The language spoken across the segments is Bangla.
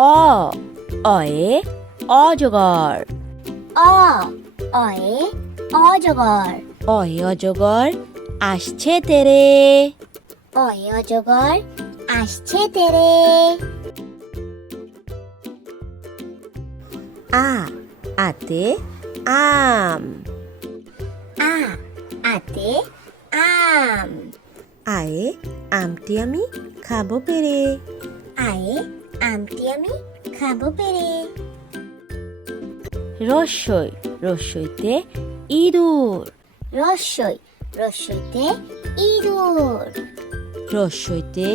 অ অয়ে অজগর। অ অয়ে অজগর। অয়ে অজগর আসছে তেরে। অয়ে অজগর আসছে তেরে। আ আতে আম। আ আতে আম। আয়ে আমটি আমি খাবো পেরে। আয়ে আমটি আমি খাবো পেরে। রস্যই রস্যইতে ইঁদুর। রস্যই রস্যইতে ইঁদুর। রস্যইতে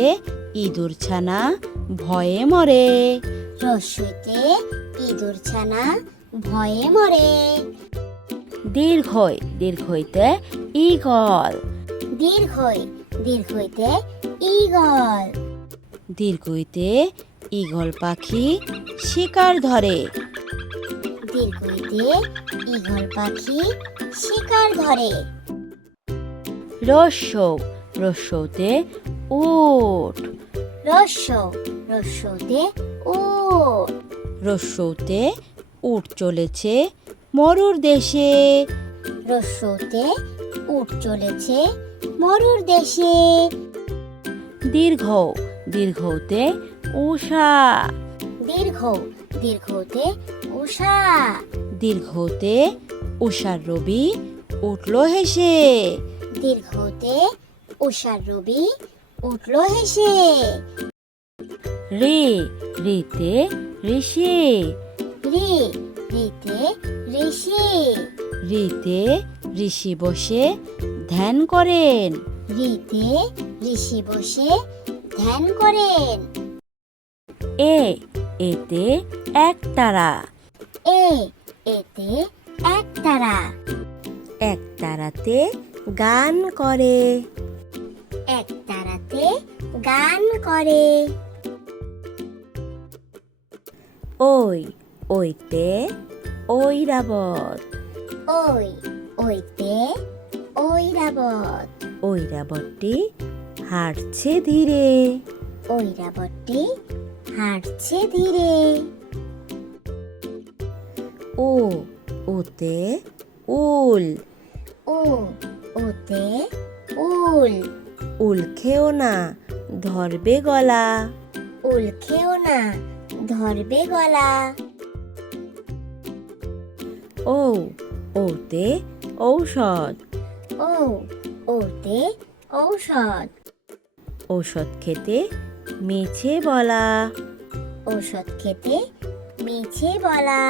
ইঁদুর ছানা ভয়ে মরে। রস্যইতে ইঁদুর ছানা ভয়ে মরে। দীর্ঘই দীর্ঘইতে ঈগল। দীর্ঘই দীর্ঘইতে ঈগল। দীর্ঘইতে ঈগল পাখি শিকার ধরে। দীর্ঘইতে ঈগল পাখি শিকার ধরে। রস্যৌ রস্যৌতে উট। রস্য রস্যতে উট। রস্যৌতে উট চলেছে মরুর দেশে। রস্যতে উট চলেছে মরুর দেশে। দীর্ঘ দীর্ঘতে উষা। দীর্ঘ দীর্ঘতে উষা। দীর্ঘতে উষার রবি উঠলো হেসে। দীর্ঘতে উষার রবি উঠল হেসে। রে রেতে ঋষি। রি রিতে ঋষি। রিতে ঋষি বসে ধ্যান করেন। রিতে ঋষি বসে ধ্যান করেন। এ এতে একতারা। এ এতে একতারা। একতারাতে গান করে। একতারাতে গান করে। ওই ওইতে ঐরাবত। ওই ওইতে ঐরাবত। ঐরাবতটি হাঁটছে ধীরে। ঐরাবতটি হাঁটছে ধীরে। ও ওতে উল। ও ওতে উল। উল খেও না ধরবে গলা। উল খেও না ধরবে গলা। ও ওতে ঔষধ। ও ওতে ঔষধ। ঔষধ খেতে মিছে বলা। ঔষধ খেতে মিছে বলা।